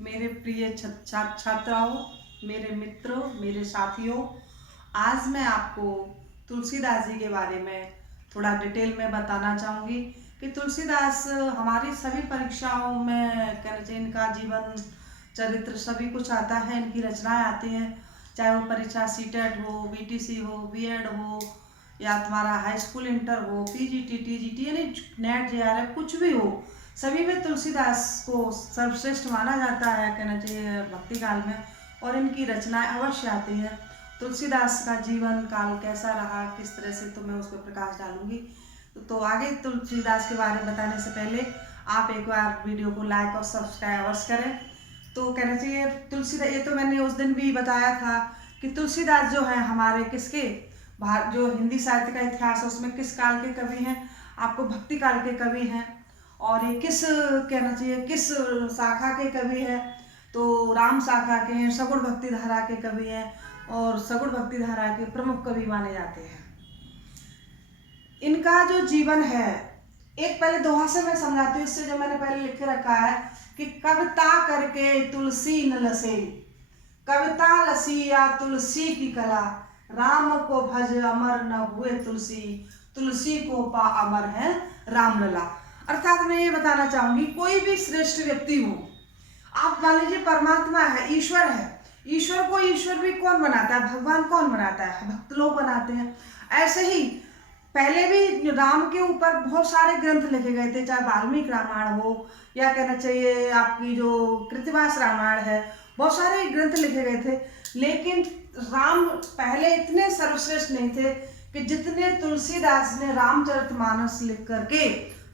मेरे प्रिय छात्राओं, मेरे मित्रों, मेरे साथियों, आज मैं आपको तुलसीदास जी के बारे में थोड़ा डिटेल में बताना चाहूँगी कि तुलसीदास हमारी सभी परीक्षाओं में कहना चाहिए इनका जीवन चरित्र सभी कुछ आता है, इनकी रचनाएं आती हैं, चाहे वो परीक्षा सीटेट हो, बीटीसी हो, बीएड हो या तुम्हारा हाई स्कूल इंटर हो, पीजीटी, टीजीटी यानी नेट जेआरएफ कुछ भी हो, सभी में तुलसीदास को सर्वश्रेष्ठ माना जाता है कहना चाहिए भक्ति काल में। और इनकी रचनाएं अवश्य आती हैं। तुलसीदास का जीवन काल कैसा रहा, किस तरह से, तो मैं उस पर प्रकाश डालूंगी। तो आगे तुलसीदास के बारे में बताने से पहले आप एक बार वीडियो को लाइक और सब्सक्राइब अवश्य करें। तो कहना चाहिए तुलसीदास, ये तो मैंने उस दिन भी बताया था कि तुलसीदास जो है हमारे किसके जो हिंदी साहित्य का इतिहास है उसमें किस काल के कवि हैं, आपको भक्ति काल के कवि हैं। और ये किस कहना चाहिए किस शाखा के कवि हैं, तो राम शाखा के हैं, सगुण भक्ति धारा के कवि हैं और सगुण भक्ति धारा के प्रमुख कवि माने जाते हैं। इनका जो जीवन है, एक पहले दोहा से मैं समझाती हूँ, इससे जो मैंने पहले लिख के रखा है कि कविता करके तुलसी न लसे, कविता लसी या तुलसी की कला, राम को भज अमर न हुए तुलसी, तुलसी को पा अमर है रामलला। अर्थात मैं ये बताना चाहूंगी, कोई भी श्रेष्ठ व्यक्ति हो, आप मान लीजिए परमात्मा है, ईश्वर है, ईश्वर को ईश्वर भी कौन बनाता है, भगवान कौन बनाता है, भक्त लोग बनाते हैं। ऐसे ही पहले भी राम के ऊपर बहुत सारे ग्रंथ लिखे गए थे, चाहे वाल्मीकि रामायण हो या कहना चाहिए आपकी जो कृतिवास रामायण है, बहुत सारे ग्रंथ लिखे गए थे। लेकिन राम पहले इतने सर्वश्रेष्ठ नहीं थे कि जितने तुलसीदास ने रामचरितमानस लिख करके,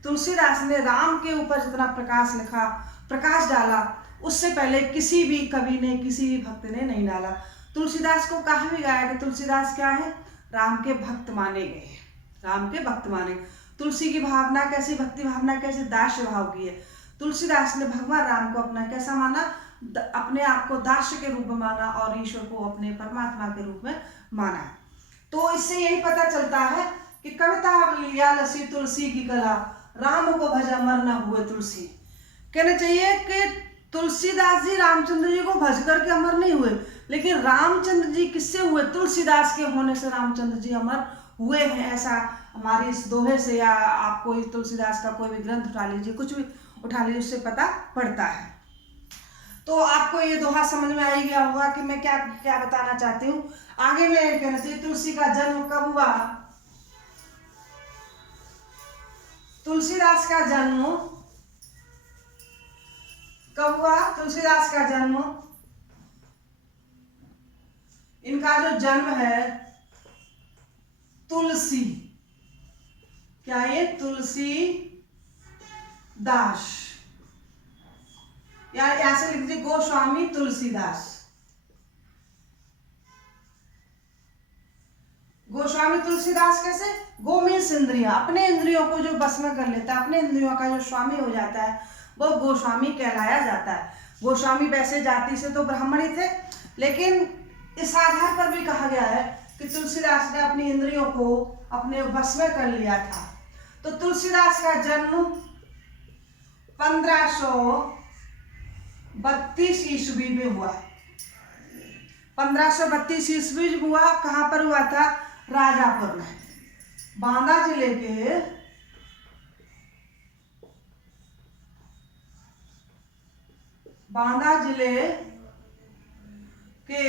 तुलसीदास ने राम के ऊपर जितना प्रकाश लिखा, प्रकाश डाला, उससे पहले किसी भी कवि ने, किसी भी भक्त ने नहीं डाला। तुलसीदास को कहा भी गया कि तुलसीदास क्या है, राम के भक्त माने गए, राम के भक्त माने। तुलसी की भावना कैसी, भक्ति भावना कैसी, दास्य भाव की है। तुलसीदास ने भगवान राम को अपना कैसा माना, अपने आप को दास्य के रूप में माना और ईश्वर को अपने परमात्मा के रूप में माना। तो इससे यही पता चलता है कि कविता या लसी तुलसी की कला, राम को भज अमर न हुए तुलसी। कहना चाहिए कि तुलसीदास जी रामचंद्र जी को भज करके अमर नहीं हुए, लेकिन रामचंद्र जी किससे हुए, तुलसीदास के होने से रामचंद्र जी अमर हुए हैं। ऐसा हमारी इस दोहे से, या आप कोई तुलसीदास का कोई भी ग्रंथ उठा लीजिए, कुछ भी उठा लीजिए, उससे पता पड़ता है। तो आपको ये दोहा समझ में आ ही गया होगा कि मैं क्या क्या बताना चाहती हूँ। आगे में कहना चाहिए तुलसी का जन्म कब हुआ, तुलसीदास का जन्म कब हुआ, तुलसीदास का जन्म, इनका जो जन्म है तुलसी, क्या ये तुलसी दास, या ऐसे लिख दीजिए गोस्वामी तुलसीदास। गोस्वामी तुलसीदास कैसे, गो मीन्स इंद्रिया, अपने इंद्रियों को जो बस में कर लेता है, अपने इंद्रियों का जो स्वामी हो जाता है, वो गोस्वामी कहलाया जाता है। गोस्वामी वैसे जाति से तो ब्राह्मण ही थे, लेकिन इस आधार पर भी कहा गया है कि तुलसीदास ने अपनी इंद्रियों को अपने बस में कर लिया था। तो तुलसीदास का जन्म 1532 ईस्वी में हुआ, 1532 ईस्वी में हुआ। कहाँ पर हुआ था, राजापुर में, बांदा जिले के बांदा जिले के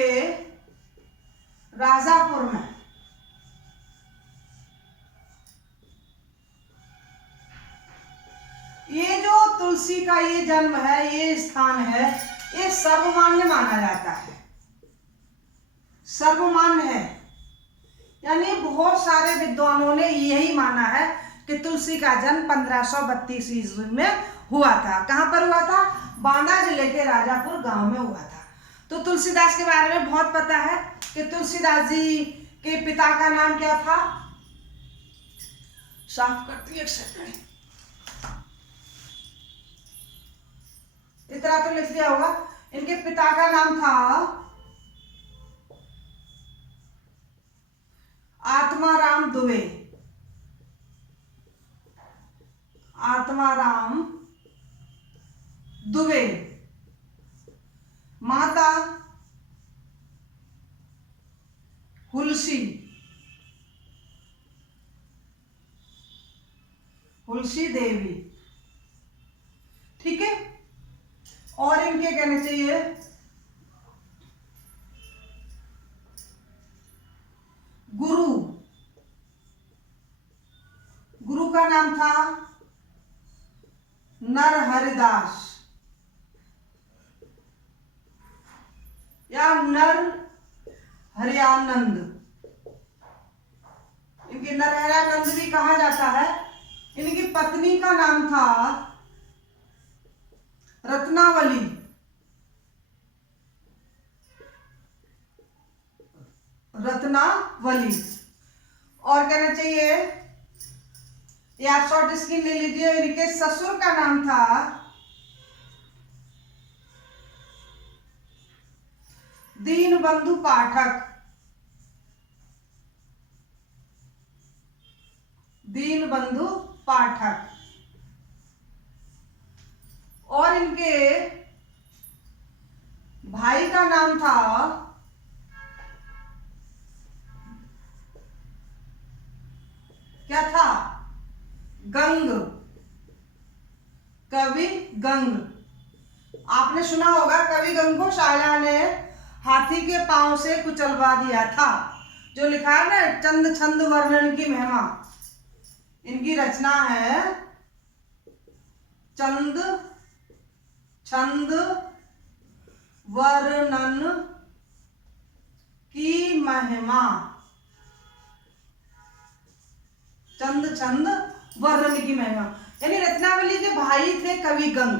राजापुर में। ये जो तुलसी का ये जन्म है, ये स्थान है, ये सर्वमान्य माना जाता है, सर्वमान्य है, यानी बहुत सारे विद्वानों ने यही माना है कि तुलसी का जन्म 1532 ईस्वी में हुआ था। कहाँ पर हुआ था, बांदा जिले के राजापुर गांव में हुआ था। तो तुलसीदास के बारे में बहुत पता है कि तुलसीदास जी के पिता का नाम क्या था, साफ करती एक सेकंड, इतना तो लिख दिया होगा। इनके पिता का नाम था आत्माराम दुबे, आत्माराम दुबे। तुलसी देवी। ठीक है। और इनके कहने चाहिए गुरु, गुरु का नाम था नरहरिदास या नर हरियानंद। इनके नरहरियानंद भी कहा जाता है। इनकी पत्नी का नाम था रत्नावली। रत्नावली। और कहना चाहिए, ये आप शॉर्ट स्क्रीन ले लीजिए। इनके ससुर का नाम था दीनबंधु पाठक। दीनबंधु पाठक। और इनके भाई का नाम था क्या था? गंग। कवि गंग। आपने सुना होगा कवि गंग को शाहजहां ने हाथी के पांव से कुचलवा दिया था। जो लिखा है ना, चंद छंद वर्णन की महिमा। इनकी रचना है चंद छंद वर्णन की महिमा। चंद छंद वर्णन की महिमा। यानी रत्नावली के भाई थे कवि गंग।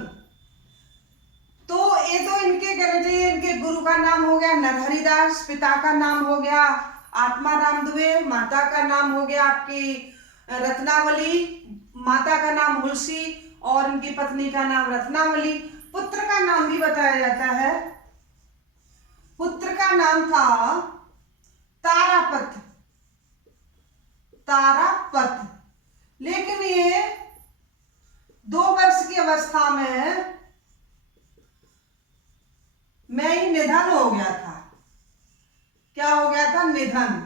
तो ये तो इनके कहना चाहिए, इनके गुरु का नाम हो गया नरहरिदास, पिता का नाम हो गया आत्माराम दुबे, माता का नाम हो गया आपकी रत्नावली, माता का नाम हुलसी और इनकी पत्नी का नाम रत्नावली। पुत्र का नाम भी बताया जाता है। पुत्र का नाम था तारापत। तारापत। लेकिन ये 2 वर्ष की अवस्था में ही निधन हो गया था। क्या हो गया था? निधन।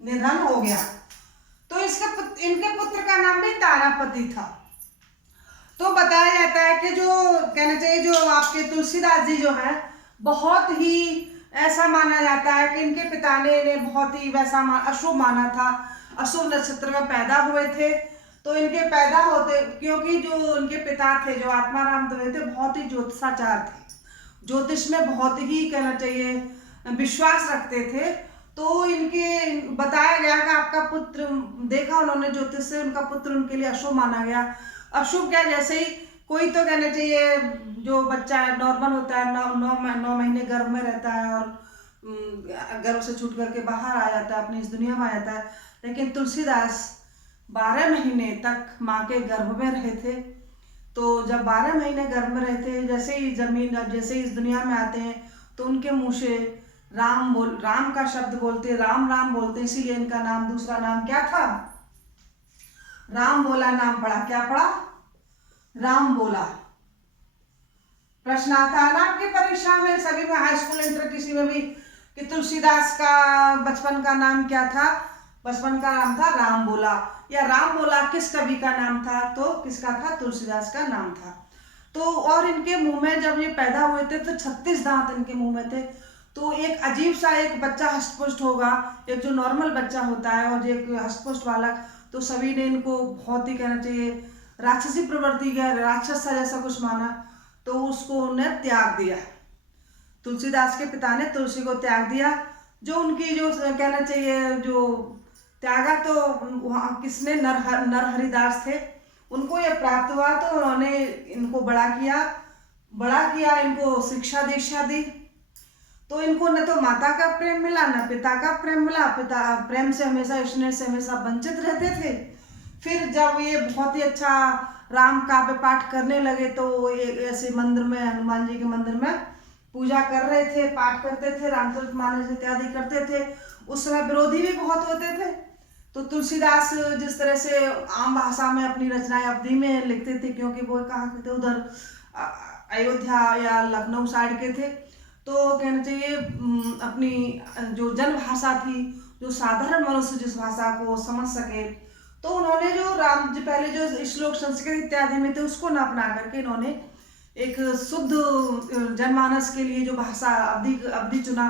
निधन हो गया। तो इनके पुत्र का नाम भी तारापति था। तो बताया जाता है कि जो कहना चाहिए, जो आपके तुलसीदास जी जो है, बहुत ही ऐसा माना जाता है कि इनके पिता ने इन्हें बहुत ही वैसा अशुभ माना था। अशुभ नक्षत्र में पैदा हुए थे। तो इनके पैदा होते, क्योंकि जो इनके पिता थे, जो आत्माराम दुबे थे, बहुत ही ज्योतिषाचार थे। ज्योतिष में बहुत ही कहना चाहिए विश्वास रखते थे। तो इनके बताया गया कि आपका पुत्र, देखा उन्होंने ज्योतिष से, उनका पुत्र उनके लिए अशुभ माना गया। अशुभ क्या, जैसे ही कोई तो कहना चाहिए जो बच्चा नॉर्मल होता है, 9 महीने गर्भ में रहता है और गर्भ से छूट करके बाहर आ जाता है, अपनी इस दुनिया में आ जाता है। लेकिन तुलसीदास 12 महीने तक माँ के गर्भ में रहे थे। तो जब 12 महीने गर्भ में रहे थे, जैसे ही इस दुनिया में आते हैं, तो उनके मुँह से राम का शब्द बोलते, राम राम बोलते। इसीलिए इनका नाम, दूसरा नाम क्या था? राम बोला नाम पड़ा। क्या पड़ा? राम बोला। प्रश्न आता है ना आपकी परीक्षा में, सभी में, हाई स्कूल, इंटर, किसी में भी, कि तुलसीदास का बचपन का नाम क्या था? बचपन का नाम था राम बोला। या राम बोला किस कवि का नाम था? तो किसका था? तुलसीदास का नाम था। तो और इनके मुंह में जब ये पैदा हुए थे तो 36 दांत इनके मुंह में थे। तो एक अजीब सा, एक बच्चा हष्टपुष्ट होगा, एक जो नॉर्मल बच्चा होता है और एक हष्टपुष्ट बालक, तो सभी ने इनको बहुत ही कहना चाहिए राक्षसी प्रवृत्ति का, राक्षस सा जैसा कुछ माना। तो उसको उन्हें त्याग दिया। तुलसीदास के पिता ने तुलसी को त्याग दिया। जो उनकी जो कहना चाहिए जो त्यागा, तो वहाँ किसने? नरहरिदास थे। उनको ये प्राप्त हुआ तो उन्होंने इनको बड़ा किया, इनको शिक्षा दीक्षा दी। तो इनको न तो माता का प्रेम मिला, न पिता का प्रेम मिला। पिता प्रेम से हमेशा, स्नेह से हमेशा वंचित रहते थे। फिर जब ये बहुत ही अच्छा राम काव्य पाठ करने लगे, तो ऐसे मंदिर में, हनुमान जी के मंदिर में पूजा कर रहे थे, पाठ करते थे, रामचरितमानस इत्यादि करते थे। उस समय विरोधी भी बहुत होते थे। तो तुलसीदास जिस तरह से आम भाषा में अपनी रचनाएं अवधि में लिखते थे, क्योंकि वो कहाँ के थे? उधर अयोध्या या लखनऊ साइड के थे। तो कहना चाहिए अपनी जो जन भाषा थी, जो साधारण मनुष्य जिस भाषा को समझ सके, तो उन्होंने जो राम जी पहले जो श्लोक संस्कृत इत्यादि में थे उसको न अपना करके इन्होंने एक शुद्ध जनमानस के लिए जो भाषा अवधि अवधि चुना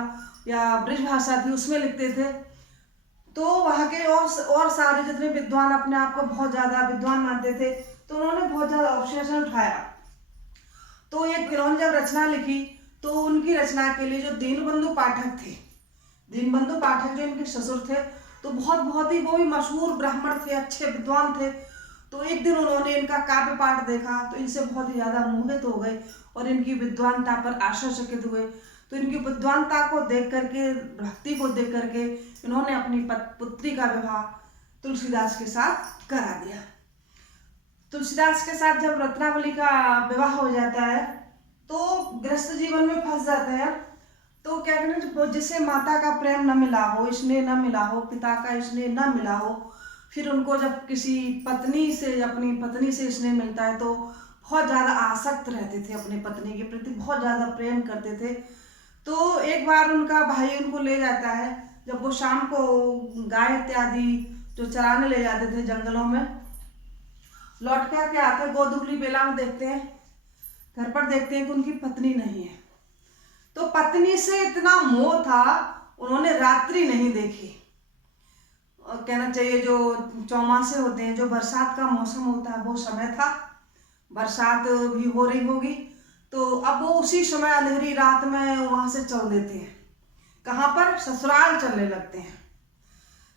या ब्रज भाषा थी उसमें लिखते थे। तो वहाँ के और सारे जितने विद्वान अपने आप को बहुत ज़्यादा विद्वान मानते थे, तो उन्होंने बहुत ज़्यादा ऑब्जेक्शन उठाया। तो एक इन्होंने जब रचना लिखी तो उनकी रचना के लिए जो दीनबंधु पाठक थे, दीनबंधु पाठक जो इनके ससुर थे, तो बहुत ही वो भी मशहूर ब्राह्मण थे, अच्छे विद्वान थे। तो एक दिन उन्होंने इनका काव्य पाठ देखा तो इनसे बहुत ही ज़्यादा मोहित हो गए और इनकी विद्वानता पर आश्चर्यचकित हुए। तो इनकी विद्वानता को देख करके, भक्ति को देख करके इन्होंने अपनी पुत्री का विवाह तुलसीदास के साथ करा दिया। तुलसीदास के साथ जब रत्नावली का विवाह हो जाता है तो गृहस्थ जीवन में फंस जाते हैं। तो क्या कहना, जिसे माता का प्रेम न मिला हो, स्नेह न मिला हो, पिता का स्नेह न मिला हो, फिर उनको जब किसी पत्नी से, अपनी पत्नी से स्नेह मिलता है तो बहुत ज़्यादा आसक्त रहते थे, अपनी पत्नी के प्रति बहुत ज़्यादा प्रेम करते थे। तो एक बार उनका भाई उनको ले जाता है, जब वो शाम को गाय इत्यादि जो चराने ले जाते थे जंगलों में, लौट कर के आते हैं, गोधुली बेला में देखते हैं, घर पर देखते हैं कि उनकी पत्नी नहीं है। तो पत्नी से इतना मोह था, उन्होंने रात्रि नहीं देखी। और कहना चाहिए जो चौमासे होते हैं, जो बरसात का मौसम होता है, वो समय था, बरसात भी हो रही होगी। तो अब वो उसी समय अंधेरी रात में वहाँ से चल देते हैं। कहाँ पर? ससुराल चलने लगते हैं।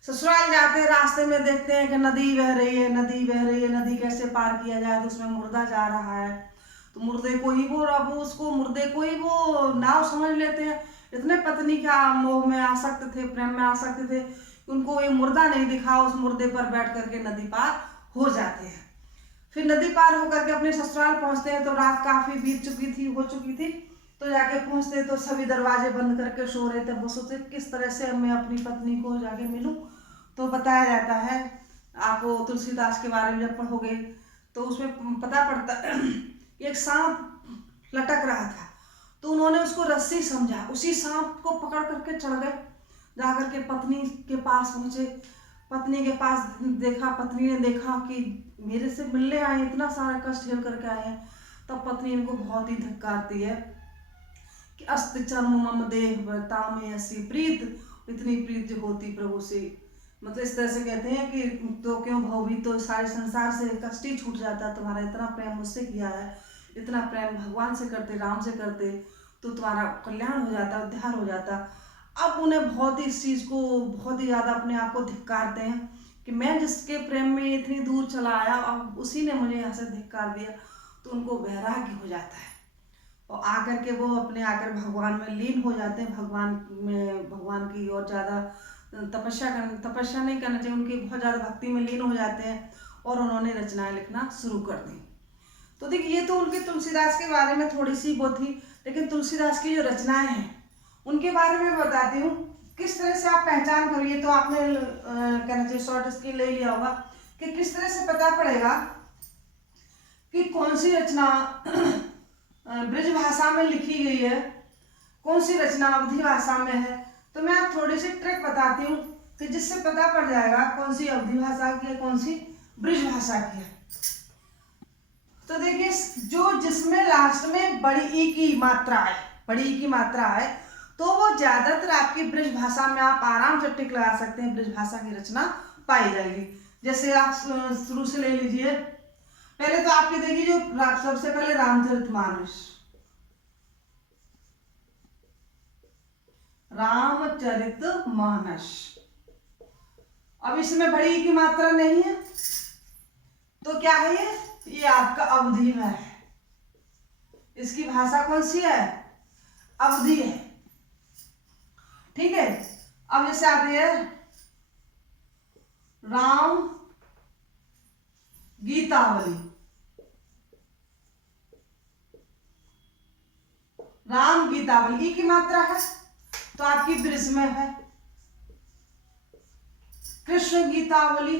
ससुराल जाते हैं, रास्ते में देखते हैं कि नदी बह रही है, नदी बह रही है, नदी कैसे पार किया जाए, तो उसमें मुर्दा जा रहा है। तो मुर्दे को ही वो, अब उसको मुर्दे को ही वो नाव समझ लेते हैं। इतने पत्नी का मोह में आ सकते थे, प्रेम में आ सकते थे, उनको ये मुर्दा नहीं दिखा, उस मुर्दे पर बैठ करके नदी पार हो जाते हैं। फिर नदी पार होकर के अपने ससुराल पहुंचते हैं तो रात काफी बीत चुकी थी, हो चुकी थी। तो जाके पहुंचते तो सभी दरवाजे बंद करके सो रहे थे। वो सोचते किस तरह से मैं अपनी पत्नी को जाके मिलूं। तो बताया जाता है, आपको तुलसीदास के बारे में जब पढ़ोगे तो उसमें पता पड़ता एक सांप लटक रहा था, तो उन्होंने उसको रस्सी समझा, उसी सांप को पकड़ करके चढ़ गए, जाकर के पत्नी के पास पहुंचे। पत्नी के पास देखा, पत्नी ने देखा कि मेरे से मिलने आए, इतना सारा कष्ट झेल करके आए हैं। तब पत्नी इनको बहुत ही धिक्कारती है कि अस्त चर्म मम देह तामे ऐसी प्रीत, इतनी प्रीत जो होती प्रभु से। मतलब इस तरह से कहते हैं कि तो क्यों भौभी, तो सारे संसार से कष्ट ही छूट जाता, तुम्हारा इतना प्रेम मुझसे किया है, इतना प्रेम भगवान से करते, राम से करते, तो तुम्हारा कल्याण हो जाता, उद्धार हो जाता। अब उन्हें बहुत ही इस चीज़ को बहुत ही ज़्यादा अपने आप को धिक्कारते हैं कि मैं जिसके प्रेम में इतनी दूर चला आया, अब उसी ने मुझे यहाँ से धिक्कार दिया। तो उनको वैराग्य हो जाता है और आकर के वो अपने आकर भगवान में लीन हो जाते हैं। भगवान की और ज़्यादा तपस्या नहीं करना चाहिए, उनकी बहुत ज़्यादा भक्ति में लीन हो जाते हैं और उन्होंने रचनाएं लिखना शुरू कर दी। तो देखिए, ये तो उनके तुलसीदास के बारे में थोड़ी सी वो थी, लेकिन तुलसीदास की जो रचनाएं हैं उनके बारे में बताती हूँ किस तरह से आप पहचान करिए। तो आपने कहना चाहिए शॉर्ट स्क्रीन ले लिया होगा कि किस तरह से पता पड़ेगा कि कौन सी रचना ब्रज भाषा में लिखी गई है, कौन सी रचना अवधी भाषा में है। तो मैं आप थोड़ी सी ट्रिक बताती हूँ कि जिससे पता पड़ जाएगा कौन सी अवधी भाषा की है, कौन सी ब्रज भाषा की है। तो देखिए, जो जिसमें लास्ट में बड़ी ई की मात्रा है, बड़ी ई की मात्रा है, तो वो ज्यादातर आपकी ब्रज भाषा में आप आराम से टिक लगा सकते हैं, ब्रज भाषा की रचना पाई जाएगी। जैसे आप शुरू से ले लीजिए, पहले तो आपकी देखिए जो सबसे पहले रामचरितमानस, रामचरितमानस। अब इसमें बड़ी ई की मात्रा नहीं है, तो क्या है ये आपका अवधी में है। इसकी भाषा कौन सी है? अवधी है। ठीक है। अब जैसे आती है राम गीतावली, राम गीतावली ई की मात्रा है तो आपकी ब्रज में है। कृष्ण गीतावली,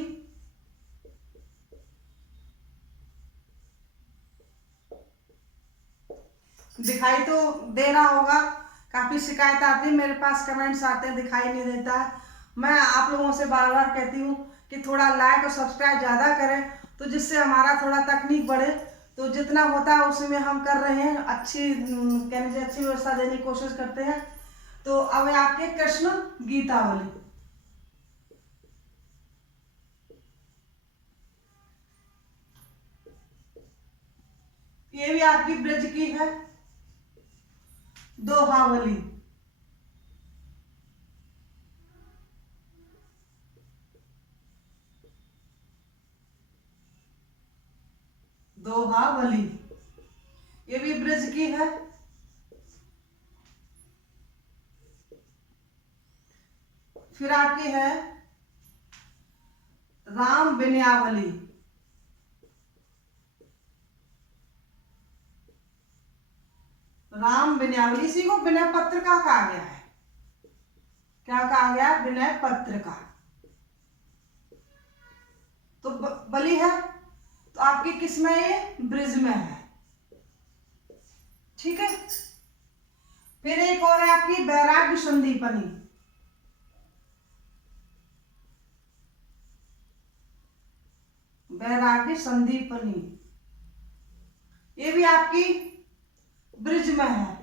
दिखाई तो देना होगा, काफी शिकायत आती है मेरे पास, कमेंट्स आते हैं दिखाई नहीं देता है। मैं आप लोगों से बार बार कहती हूँ कि थोड़ा लाइक और सब्सक्राइब ज़्यादा करें, तो जिससे हमारा थोड़ा तकनीक बढ़े। तो जितना होता है उसमें हम कर रहे हैं, अच्छी कहने से अच्छी व्यवस्था देने की कोशिश करते हैं। तो अब आपके कृष्ण गीतावली, ये भी आपकी ब्रज की है। दोहावली, दोहावली ये भी ब्रज की है। फिर आपकी है राम विनयावली, राम विनयावली, इसी को विनय पत्र का कहा गया है। क्या कहा गया? विनय पत्र का। तो बलि है, तो आपकी किस में? ये ब्रिज में है। ठीक है। फिर एक और है आपकी वैराग्य संदीपनी, वैराग्य संदीपनी ये भी आपकी ब्रिज में है।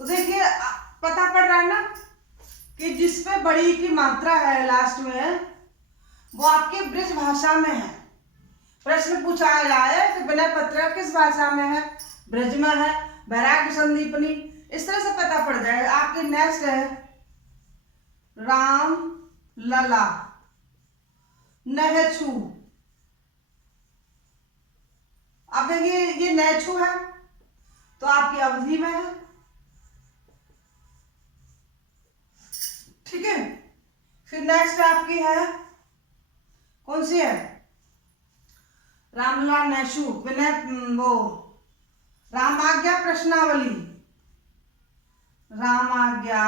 तो देखिए पता पड़ रहा है ना कि जिसपे बड़ी की मात्रा है लास्ट में, वो आपकी ब्रिज भाषा में है। प्रश्न पूछा जाए कि विनय पत्र किस भाषा में है? ब्रिज में है। वैराग्य संदीपनी, इस तरह से पता पड़ जाएगा। आपकी नेक्स्ट है राम लला नहछू। अब देखिए ये नहछू है तो आपकी अवधि में है। ठीक है। फिर नेक्स्ट आपकी है, कौन सी है? रामलला नहछू विनय वो रामाज्ञा प्रश्नावली, रामाज्ञा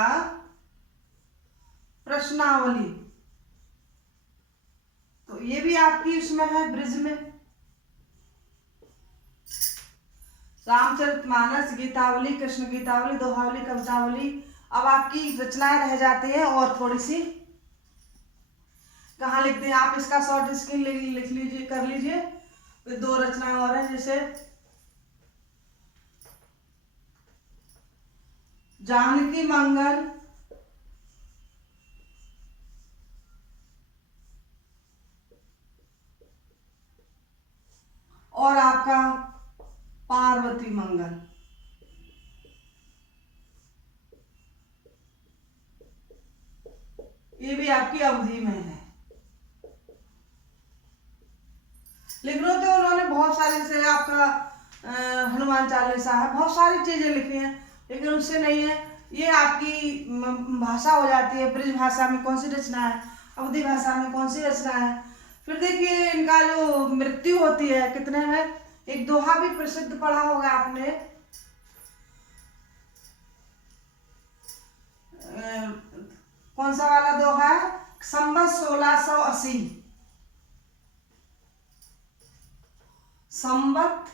प्रश्नावली, तो ये भी आपकी उसमें है ब्रिज में। रामचरितमानस, गीतावली, कृष्ण गीतावली, दोहावली, कवितावली। अब आपकी रचनाएं रह जाती हैं और थोड़ी सी, कहाँ लिखते हैं आप? इसका शॉर्ट स्क्रीन लिख लीजिए, कर लीजिए। फिर दो रचनाएं और हैं, जैसे जानकी मंगल और आपका पार्वती मंगल। ये भी आपकी अवधि में है। लिख रहे थे उन्होंने बहुत सारे, जैसे आपका हनुमान चालीसा है, बहुत सारी चीजें लिखी हैं, लेकिन उससे नहीं है। ये आपकी भाषा हो जाती है। ब्रिज भाषा में कौन सी रचना है? अवधि भाषा में कौन सी रचना है? फिर देखिए इनका जो मृत्यु होती है कितने में, एक दोहा भी प्रसिद्ध पढ़ा होगा आपने, कौन सा वाला दोहा है? संवत 1680, संवत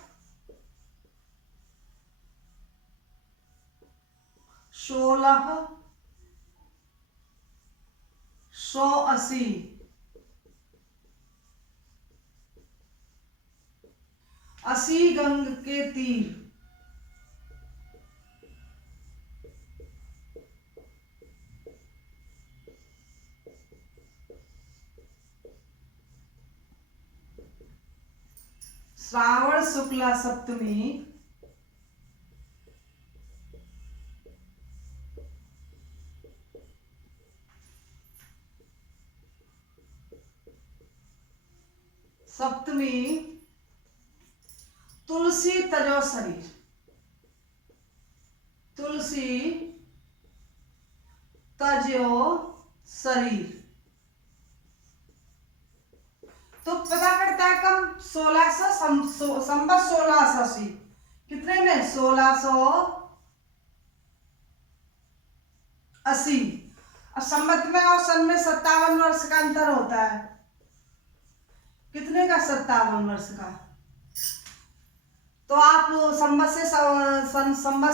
1680, अस्सी गंग के तीर। श्रावण शुक्ला सप्तमी, सप्तमी तुलसी तजो शरीर, तुलसी तजो शरीर। तो पता पड़ता है कम 1600 संवत 1680 कितने में? 1680। अब संवत में और सन में 57 वर्ष का अंतर होता है। कितने का? 57 वर्ष का। तो आप संवत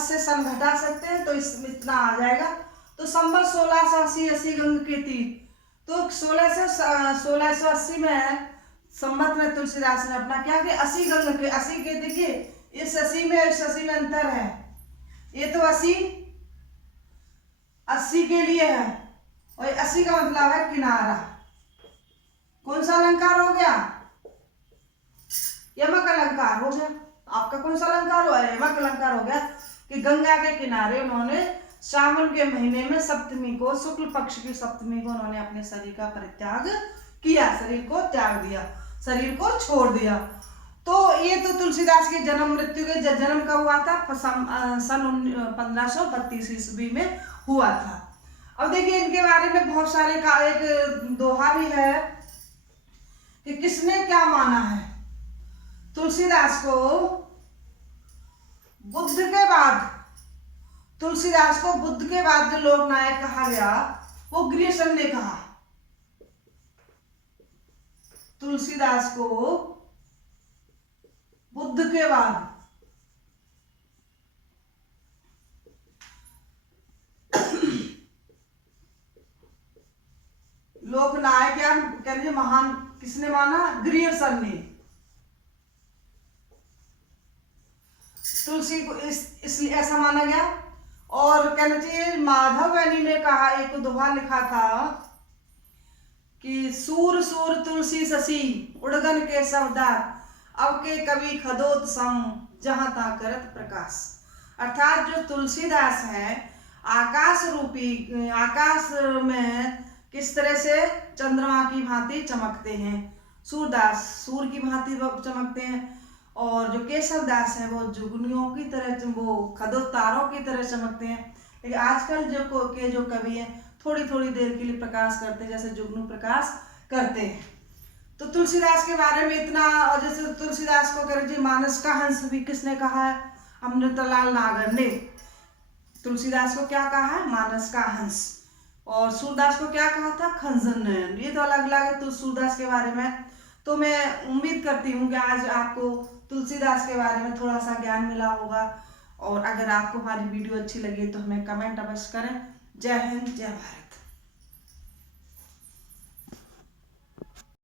से सन घटा सकते हैं, तो इसमें इतना आ जाएगा। तो संवत 1680, 80 गंग के तीर। तो 1680 में संमत में तुलसीदास ने अपना क्या कि 80 गंग के 80 के, देखिए इस 80 में इस 80 में अंतर है। ये तो 80 के लिए है और 80 का मतलब है किनारा। कौन सा अलंकार हो गया? यमक अलंकार हो गया। आपका कौन सा अलंकार हुआ? यमक अलंकार हो गया कि गंगा के किनारे उन्होंने श्रावण के महीने में सप्तमी को, शुक्ल पक्ष की सप्तमी को उन्होंने अपने शरीर का परित्याग किया, शरीर को त्याग दिया, शरीर को छोड़ दिया। तो ये तो तुलसीदास की जन्म मृत्यु के जन्म कब हुआ था? सन 1532 ईस्वी में हुआ था। अब देखिए इनके बारे में बहुत सारे का एक दोहा भी है कि किसने क्या माना है। तुलसीदास को बुद्ध के बाद, तुलसीदास को बुद्ध के बाद जो लोक नायक कहा गया वो ग्रियर्सन ने कहा। तुलसीदास को बुद्ध के बाद लोक नायक या कह लीजिए महान किसने माना? ग्रियर्सन ने। तुलसी को इसलिए ऐसा माना गया। और कहना चाहिए माधव वैनी ने कहा, एक दोहा लिखा था कि सूर सूर तुलसी शशि उड़गन के शब्दार अब के कवि खदोत सम जहां ता करत प्रकाश। अर्थात जो तुलसीदास है आकाश रूपी, आकाश में किस तरह से चंद्रमा की भांति चमकते हैं, सूरदास सूर की भांति चमकते हैं। और जो केशवदास है वो जुगनियों की तरह, वो खदो तारों की तरह चमकते हैं। लेकिन आजकल जो कवि हैं थोड़ी थोड़ी देर के लिए प्रकाश करते हैं, जैसे जुगनू प्रकाश करते हैं। तो तुलसीदास के बारे में इतना। और जैसे तुलसीदास को कह लीजिए मानस का हंस भी किसने कहा है? अमृतलाल नागर ने तुलसीदास को क्या कहा है? मानस का हंस। और सूरदास को क्या कहा था? खंजन नयन। ये तो अलग अलग है तो सूरदास के बारे में। तो मैं उम्मीद करती हूँ कि आज आपको तुलसीदास के बारे में थोड़ा सा ज्ञान मिला होगा। और अगर आपको हमारी वीडियो अच्छी लगी तो हमें कमेंट अवश्य करें। जय हिंद, जय भारत।